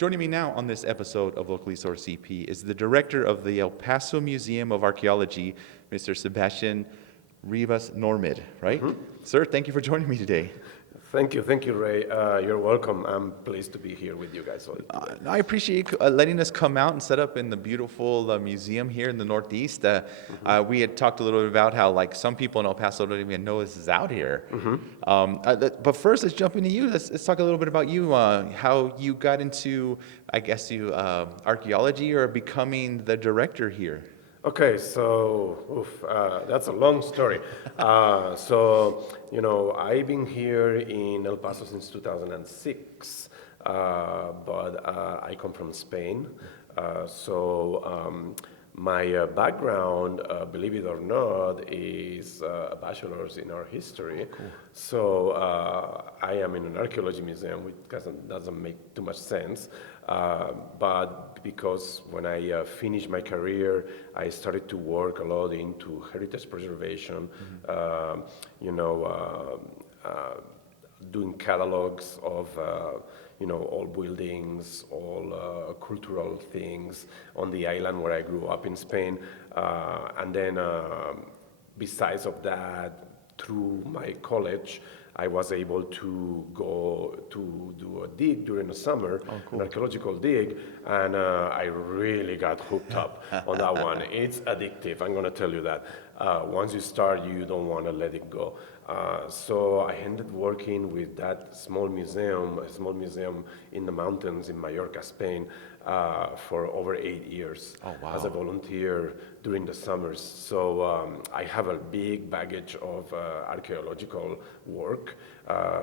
Joining me now on this episode of Locally Sourced CP is the director of the El Paso Museum of Archaeology, Mr. Sebastian Ribas-Normand, right? Mm-hmm. Sir, thank you for joining me today. Thank you, Ray. You're welcome. I'm pleased to be here with you guys all today. I appreciate you letting us come out and set up in the beautiful museum here in the Northeast. We had talked a little bit about how, like, some people in El Paso don't even know this is out here. But first, let's jump into you. Let's talk a little bit about you, how you got into, I guess, archaeology or becoming the director here. Okay, so that's a long story. I've been here in El Paso since 2006, but I come from Spain. My background, believe it or not, is a bachelor's in art history. Cool. So I am in an archaeology museum, which doesn't make too much sense. But because when I finished my career, I started to work a lot into heritage preservation, doing catalogs of all buildings, all cultural things on the island where I grew up in Spain. And then besides of that, through my college, I was able to go to do a dig during the summer, an archaeological dig, and I really got hooked up on that one. It's addictive, I'm going to tell you that. Once you start, you don't want to let it go. So I ended working with that small museum in the mountains in Mallorca, Spain, for over 8 years as a volunteer during the summers. So I have a big baggage of archaeological work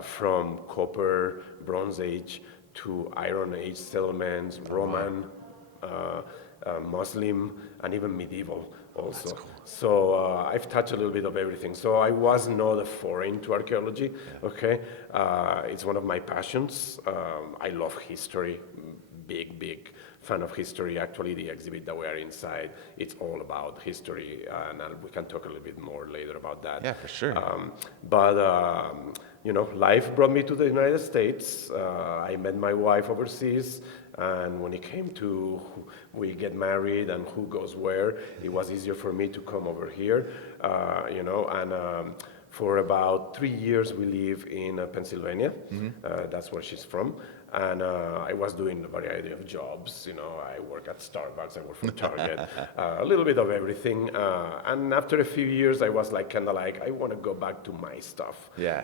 from copper, Bronze Age to Iron Age settlements, Roman, Muslim, and even medieval also. Cool. So I've touched a little bit of everything. So I was not foreign to archaeology, okay? It's one of my passions. I love history, big fan of history. Actually, the exhibit that we are inside, it's all about history, and we can talk a little bit more later about that. Yeah, for sure. Life brought me to the United States. I met my wife overseas, and when it came to we get married and who goes where, it was easier for me to come over here, for about 3 years we live in Pennsylvania. That's where she's from. And I was doing a variety of jobs. I work at Starbucks, I work for Target, a little bit of everything. And after a few years, I was I want to go back to my stuff. Yeah.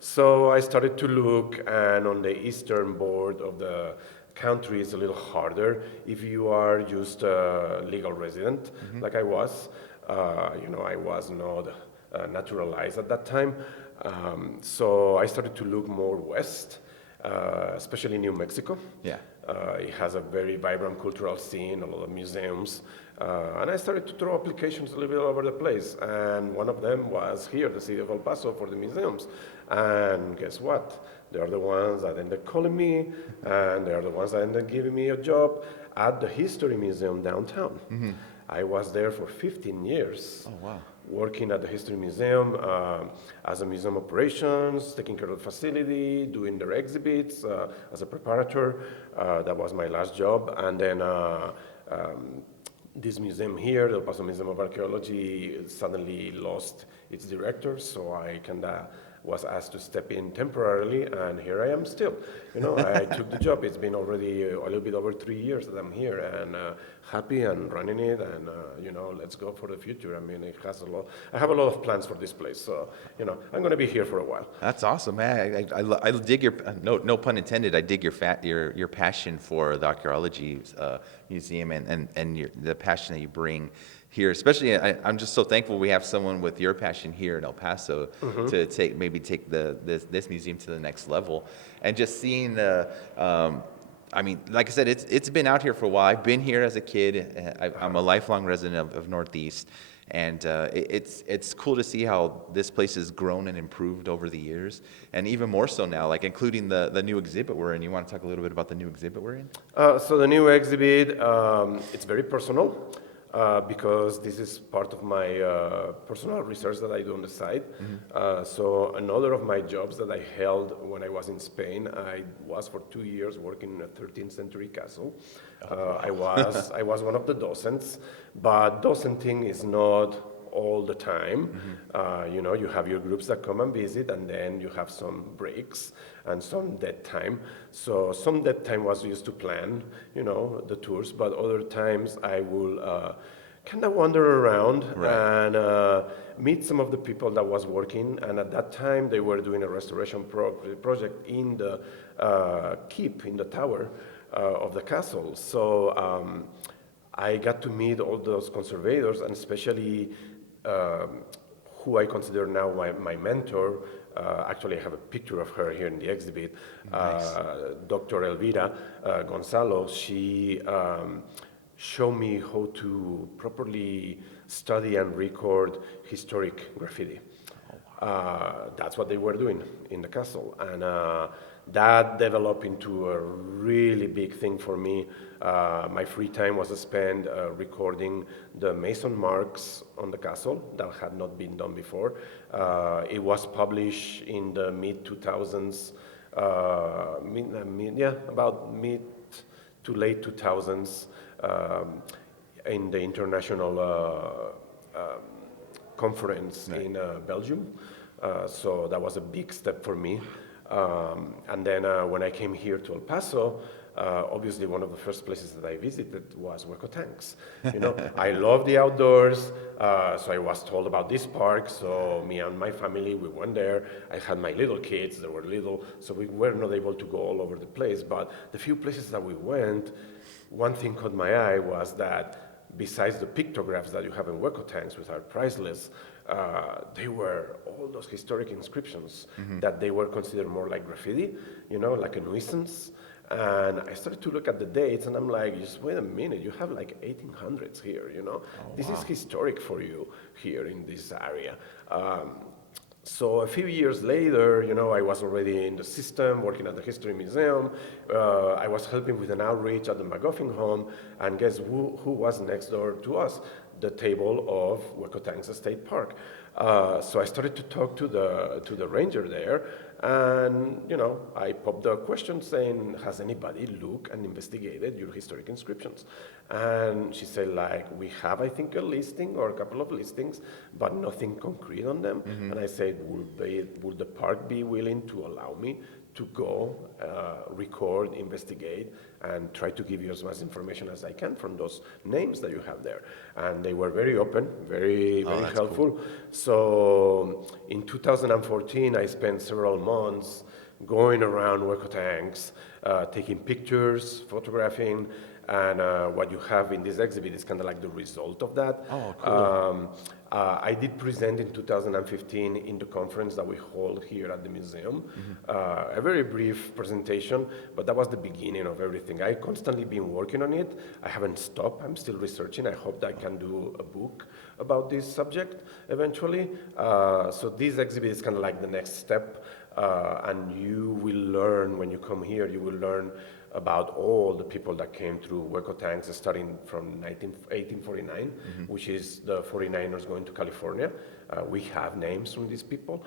So I started to look, and on the eastern border of the country is a little harder if you are just a legal resident, like I was. I was not naturalized at that time. So I started to look more west. Especially New Mexico. Yeah. It has a very vibrant cultural scene, a lot of museums. And I started to throw applications a little bit all over the place. And one of them was here, the city of El Paso, for the museums. And guess what? They are the ones that ended up calling me, and they are the ones that ended up giving me a job at the History Museum downtown. I was there for 15 years. Oh, wow. Working at the History Museum as a museum operations, taking care of the facility, doing their exhibits as a preparator. That was my last job. And then this museum here, the Paso Museum of Archaeology, suddenly lost its director, so I was asked to step in temporarily, and here I am still. I took the job. It's been already a little bit over 3 years that I'm here, and happy and running it, and let's go for the future. I mean, it has a lot. I have a lot of plans for this place, so I'm going to be here for a while. That's awesome, man. I dig your no pun intended. I dig your passion for the archaeology museum and the passion that you bring here, especially. I'm just so thankful we have someone with your passion here in El Paso to take this museum to the next level, and just seeing the. Like I said, it's been out here for a while. I've been here as a kid. I'm a lifelong resident of Northeast, and it's cool to see how this place has grown and improved over the years, and even more so now, like including the new exhibit we're in. You want to talk a little bit about the new exhibit we're in? So the new exhibit, it's very personal. because this is part of my personal research that I do on the side. So another of my jobs that I held when I was in Spain, I was for 2 years working in a 13th century castle. I was one of the docents, but docenting is not all the time. You know, you have your groups that come and visit, and then you have some breaks and some dead time. So some dead time was used to plan, you know, the tours, but other times I will kind of wander around and meet some of the people that was working. And at that time, they were doing a restoration project in the keep, in the tower of the castle. So I got to meet all those conservators, and especially who I consider now my mentor. Actually, I have a picture of her here in the exhibit. Nice. Dr. Elvira Gonzalo, she showed me how to properly study and record historic graffiti. That's what they were doing in the castle. And that developed into a really big thing for me. My free time was spent recording the mason marks on the castle that had not been done before. It was published in the mid-2000s, about mid to late 2000s in the international conference in Belgium. So that was a big step for me. And then when I came here to El Paso, obviously one of the first places that I visited was Hueco Tanks. You know, I love the outdoors, so I was told about this park, so me and my family, we went there. I had my little kids, they were little, so we were not able to go all over the place, but the few places that we went, one thing caught my eye was that besides the pictographs that you have in Hueco Tanks, which are priceless, they were all those historic inscriptions that they were considered more like graffiti, you know, like a nuisance. And I started to look at the dates, and I'm like, just wait a minute, you have like 1800s here, you know? This is historic for you here in this area. So a few years later, you know, I was already in the system, working at the History Museum. I was helping with an outreach at the McGuffin home, and guess who was next door to us? The table of Hueco Tanks State Park. So I started to talk to the ranger there, and you know, I popped the question saying, has anybody looked and investigated your historic inscriptions? And she said, like, we have, I think, a listing or a couple of listings, but nothing concrete on them. And I said, would the park be willing to allow me to go record, investigate, and try to give you as much information as I can from those names that you have there. And they were very open, very helpful. Cool. So in 2014, I spent several months going around Hueco Tanks, taking pictures, photographing, and what you have in this exhibit is kind of like the result of that. Oh, cool. I did present in 2015 in the conference that we hold here at the museum. A very brief presentation, but that was the beginning of everything. I constantly been working on it. I haven't stopped. I'm still researching. I hope that I can do a book about this subject eventually. So this exhibit is kind of like the next step, and you will learn when you come here. You will learn about all the people that came through Hueco Tanks starting from 1849, which is the 49ers going to California. We have names from these people,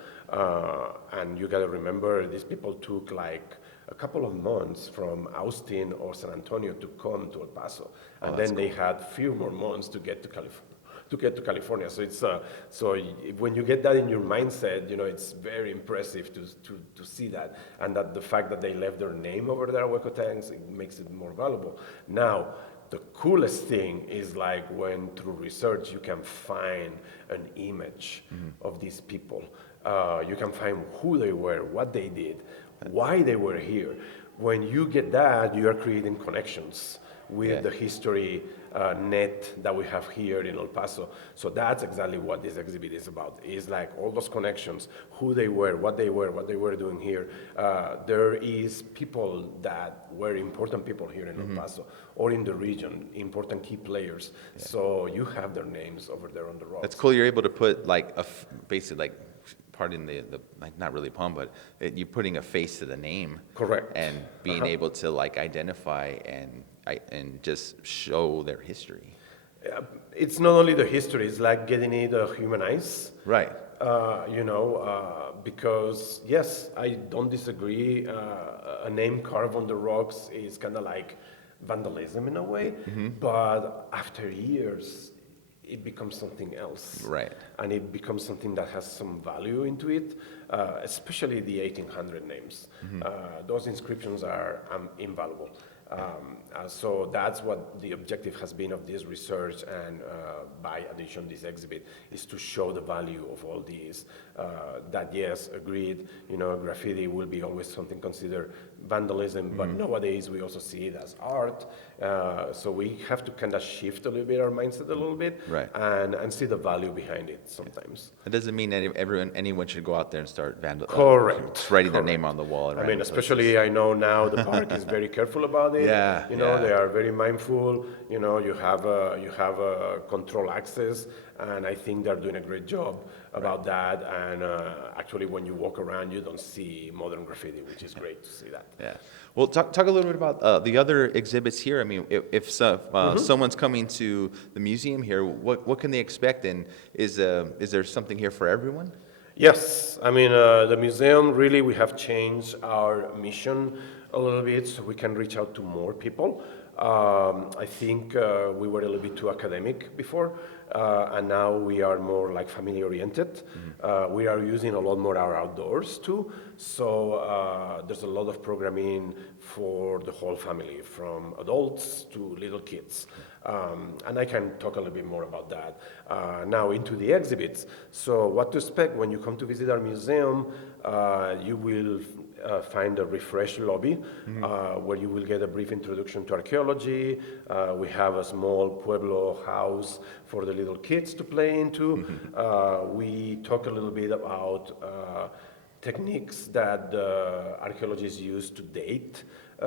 and you gotta remember these people took like a couple of months from Austin or San Antonio to come to El Paso, and then they had few more months to get to California. So it's so when you get that in your mindset, you know, it's very impressive to see that, and that the fact that they left their name over there at Hueco Tanks, it makes it more valuable. Now, the coolest thing is like when through research you can find an image of these people. You can find who they were, what they did, why they were here. When you get that, you are creating connections with the history net that we have here in El Paso. So that's exactly what this exhibit is about. It's like all those connections, who they were, what they were doing here. There is people that were important people here in El Paso or in the region, important key players. So you have their names over there on the rocks. That's cool. You're able to put like basically like, pardon the like not really pun, but you're putting a face to the name. Correct. And being able to like identify and just show their history. It's not only the history, it's like getting it humanized. Right. Because yes, I don't disagree. A name carved on the rocks is kind of like vandalism in a way, but after years, it becomes something else. Right. And it becomes something that has some value into it, especially the 1800 names. Those inscriptions are invaluable. So that's what the objective has been of this research, and by addition this exhibit, is to show the value of all these. That yes, agreed, graffiti will be always something considered vandalism, but nowadays we also see it as art. So we have to kind of shift a little bit our mindset a little bit, Right. and see the value behind it sometimes. It doesn't mean that anyone should go out there and start Correct. writing their Correct. name on the wall. at I mean, random especially places. I know now the park is very careful about it. Yeah, yeah. They are very mindful. You have a control access, and I think they're doing a great job about that. And actually, when you walk around, you don't see modern graffiti, which is great to see that. Yeah. Well, talk a little bit about the other exhibits here. I mean, if someone's coming to the museum here, what can they expect? And is there something here for everyone? Yes, I mean, the museum, really, we have changed our mission a little bit so we can reach out to more people. I think we were a little bit too academic before, and now we are more like family-oriented. We are using a lot more our outdoors too, so there's a lot of programming for the whole family, from adults to little kids. And I can talk a little bit more about that. Now into the exhibits. So what to expect when you come to visit our museum, you will find a refreshed lobby where you will get a brief introduction to archaeology. We have a small Pueblo house for the little kids to play into. We talk a little bit about techniques that archaeologists use to date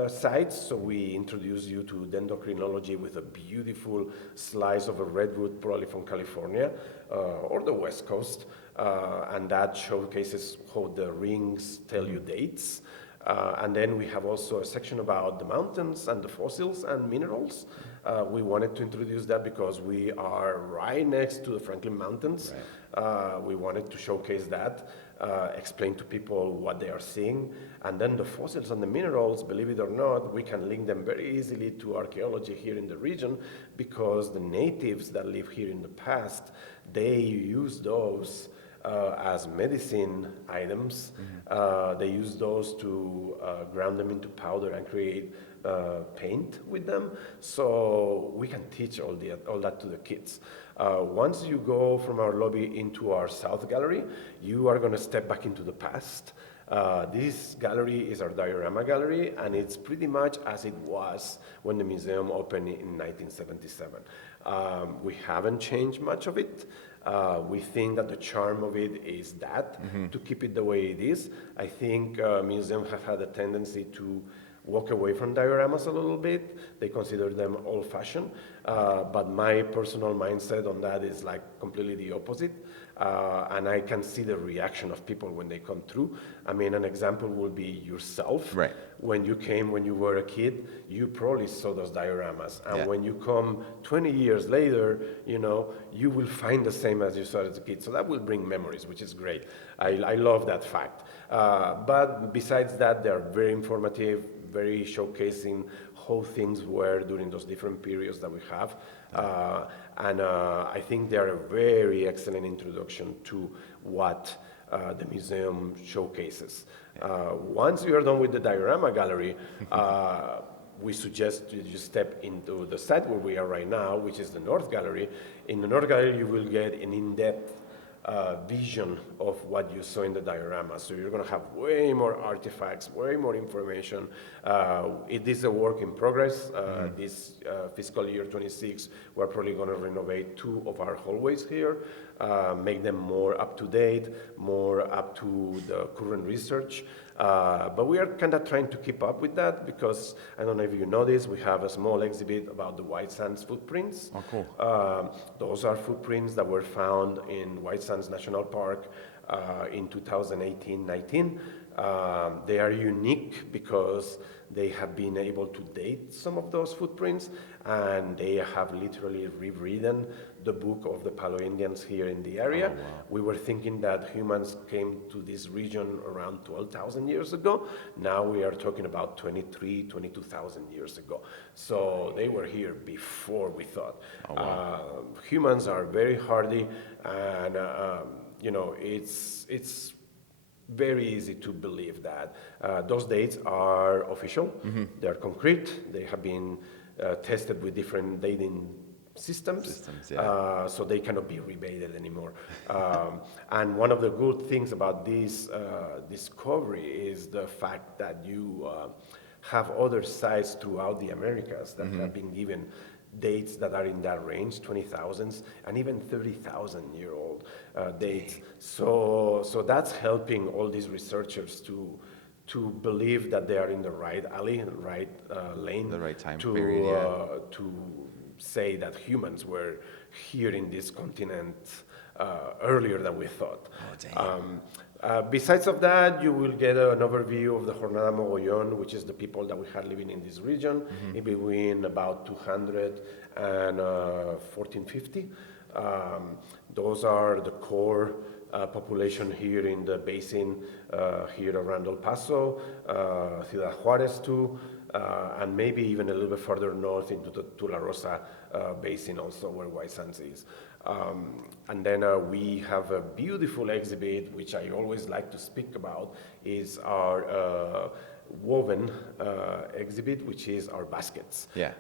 sites. So we introduce you to dendrochronology with a beautiful slice of a redwood, probably from California or the West Coast. And that showcases how the rings tell you dates. And then we have also a section about the mountains and the fossils and minerals. We wanted to introduce that because we are right next to the Franklin Mountains. Right. We wanted to showcase that, explain to people what they are seeing. And then the fossils and the minerals, believe it or not, we can link them very easily to archaeology here in the region, because the natives that live here in the past, they use those as medicine items. They use those to ground them into powder and create paint with them. So we can teach all that to the kids. Once you go from our lobby into our South Gallery, you are going to step back into the past. This gallery is our diorama gallery, and it's pretty much as it was when the museum opened in 1977. We haven't changed much of it. We think that the charm of it is that, to keep it the way it is. I think museums have had a tendency to walk away from dioramas a little bit. They consider them old-fashioned, but my personal mindset on that is like completely the opposite. And I can see the reaction of people when they come through. I mean, an example would be yourself. Right. When you came when you were a kid, you probably saw those dioramas. And when you come 20 years later, you will find the same as you saw as a kid. So that will bring memories, which is great. I love that fact. But besides that, they're very informative, very showcasing how things were during those different periods that we have. And I think they're a very excellent introduction to what the museum showcases. Once you are done with the diorama gallery, we suggest you step into the site where we are right now, which is the North Gallery. In the North Gallery, you will get an in-depth vision of what you saw in the diorama. So you're going to have way more artifacts, way more information. It is a work in progress. This fiscal year 26, we're probably going to renovate 2 of our hallways here. make them more up to date, more up to the current research. But we are kind of trying to keep up with that because, I don't know if you know this, we have a small exhibit about the White Sands footprints. Oh, cool. Those are footprints that were found in White Sands National Park in 2018-19. They are unique because they have been able to date some of those footprints, and they have literally rewritten the book of the Palo Indians here in the area. Oh, wow. We were thinking that humans came to this region around 12,000 years ago. Now we are talking about 22,000 years ago. So they were here before we thought. Oh, wow. Humans are very hardy, and it's very easy to believe that. Those dates are official, they're concrete, they have been tested with different dating systems, so they cannot be rebated anymore. And one of the good things about this discovery is the fact that you have other sites throughout the Americas that have been given dates that are in that range, 20,000s and even 30,000-year-old dates. So that's helping all these researchers to believe that they are in the right alley, the right lane, the right time period, to say that humans were here in this continent earlier than we thought. Oh, dang. Besides of that, you will get an overview of the Jornada Mogollón, which is the people that we had living in this region in between about 200 and 1450. Those are the core population here in the basin, here around El Paso, Ciudad Juarez too, and maybe even a little bit further north into the Tula Rosa basin also, where White Sands is. And then we have a beautiful exhibit, which I always like to speak about, is our woven exhibit, which is our baskets. Yeah.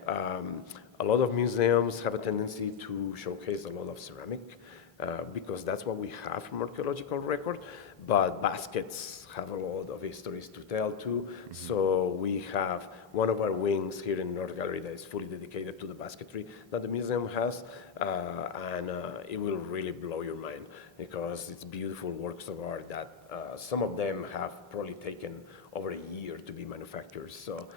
A lot of museums have a tendency to showcase a lot of ceramic, because that's what we have from archaeological record, but baskets have a lot of histories to tell too. So we have one of our wings here in North Gallery that is fully dedicated to the basketry that the museum has, and it will really blow your mind because it's beautiful works of art that some of them have probably taken over a year to be manufactured. So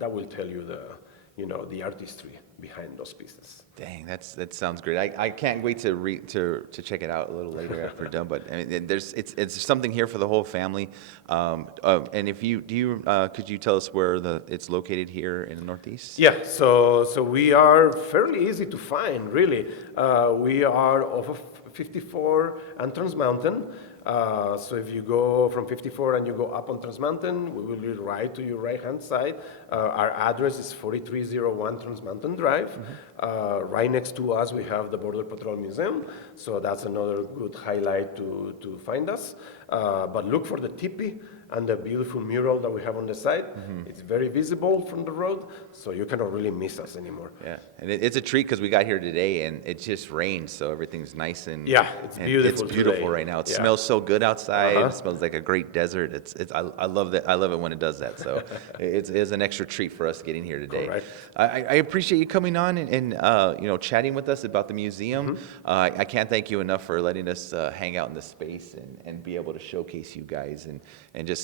that will tell you the artistry behind those pieces. Dang, that sounds great. I can't wait to check it out a little later after we're done. But I mean, it's something here for the whole family. And if could you tell us where it's located here in the Northeast? Yeah, so we are fairly easy to find, really. We are off of 54 and Trans Mountain. So if you go from 54 and you go up on Trans Mountain, we will be right to your right-hand side. Our address is 4301 Trans Mountain Drive. Right next to us, we have the Border Patrol Museum. So that's another good highlight to find us. But look for the teepee and the beautiful mural that we have on the side. It's very visible from the road, so you cannot really miss us anymore. Yeah, and it's a treat because we got here today and it just rained, so everything's nice and it's beautiful. It's beautiful today. right now. It smells so good outside. Uh-huh. It smells like a great desert. I love that. I love it when it does that. So it's an extra treat for us getting here today. Correct. I appreciate you coming on and chatting with us about the museum. I can't thank you enough for letting us hang out in the space and be able to showcase you guys and just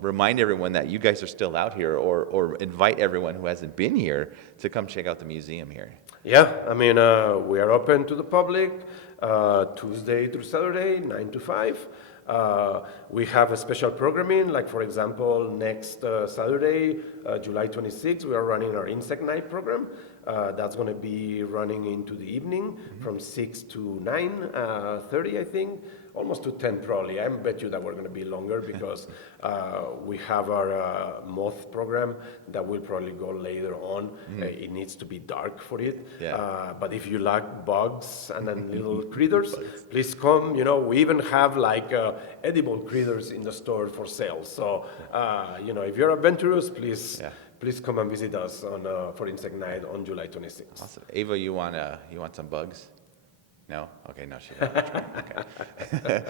remind everyone that you guys are still out here, or invite everyone who hasn't been here to come check out the museum here. Yeah, I mean, we are open to the public Tuesday through Saturday, 9 to 5. We have a special programming, like for example, next Saturday, July 26th, we are running our Insect Night program. That's going to be running into the evening from 6 to 9:30, I think, almost to 10 probably. I bet you that we're going to be longer because we have our moth program that will probably go later on. It needs to be dark for it. Yeah. But if you like bugs and then little critters, please come. We even have like edible critters in the store for sale. So, if you're adventurous, please. Yeah. Please come and visit us for Insect Night on July 26th. Awesome. Ava, you want some bugs? No? Okay, no, she's not. Okay.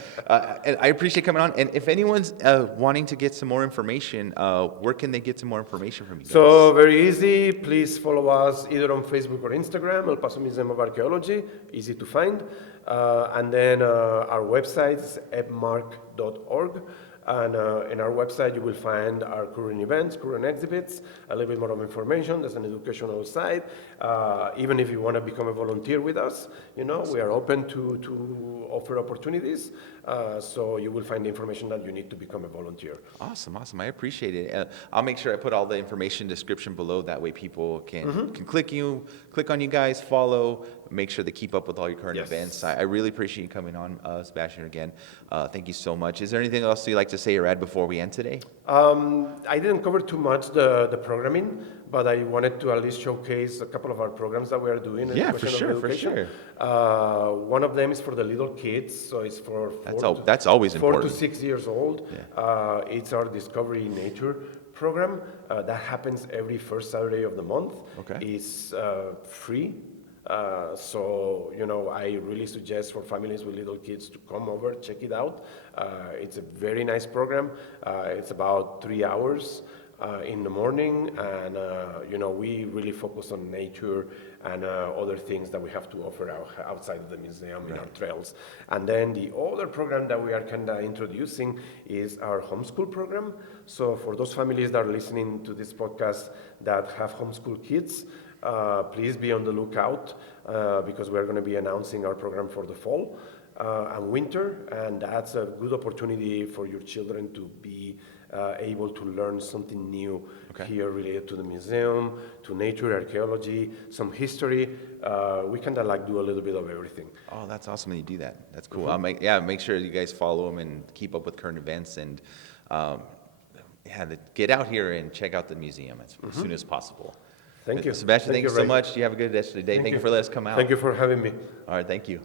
And I appreciate coming on. And if anyone's wanting to get some more information, where can they get some more information from you guys? So very easy. Please follow us either on Facebook or Instagram, El Paso Museum of Archaeology, easy to find. And then our website is ebmark.org. And in our website, you will find our current events, current exhibits, a little bit more of information. There's an educational side. Even if you want to become a volunteer with us, you know, we are open to offer opportunities. So you will find the information that you need to become a volunteer. Awesome, awesome. I appreciate it. I'll make sure I put all the information description below. That way people can click on you guys, follow, make sure they keep up with all your current events. I really appreciate you coming on, Sebastian, again. Thank you so much. Is there anything else you'd like to say or add before we end today? I didn't cover too much the programming, but I wanted to at least showcase a couple of our programs that we are doing. Yeah, for sure. One of them is for the little kids, so it's for that's always 4 important. to 6 years old. Yeah. It's our Discovery Nature program that happens every first Saturday of the month. Okay. It's free. So, you know, I really suggest for families with little kids to come over, check it out. It's a very nice program. It's about 3 hours in the morning, and, you know, we really focus on nature and other things that we have to offer outside of the museum in our trails. And then the other program that we are kind of introducing is our homeschool program. So for those families that are listening to this podcast that have homeschool kids, please be on the lookout because we're going to be announcing our program for the fall and winter, and that's a good opportunity for your children to be able to learn something new here related to the museum, to nature, archaeology, some history. We kind of like do a little bit of everything. Oh, that's awesome that you do that. That's cool. Make sure you guys follow them and keep up with current events, and get out here and check out the museum as soon as possible. Thank you. Sebastian, thank you so much. You have a good rest of the day. Thank you for letting us come out. Thank you for having me. All right, thank you.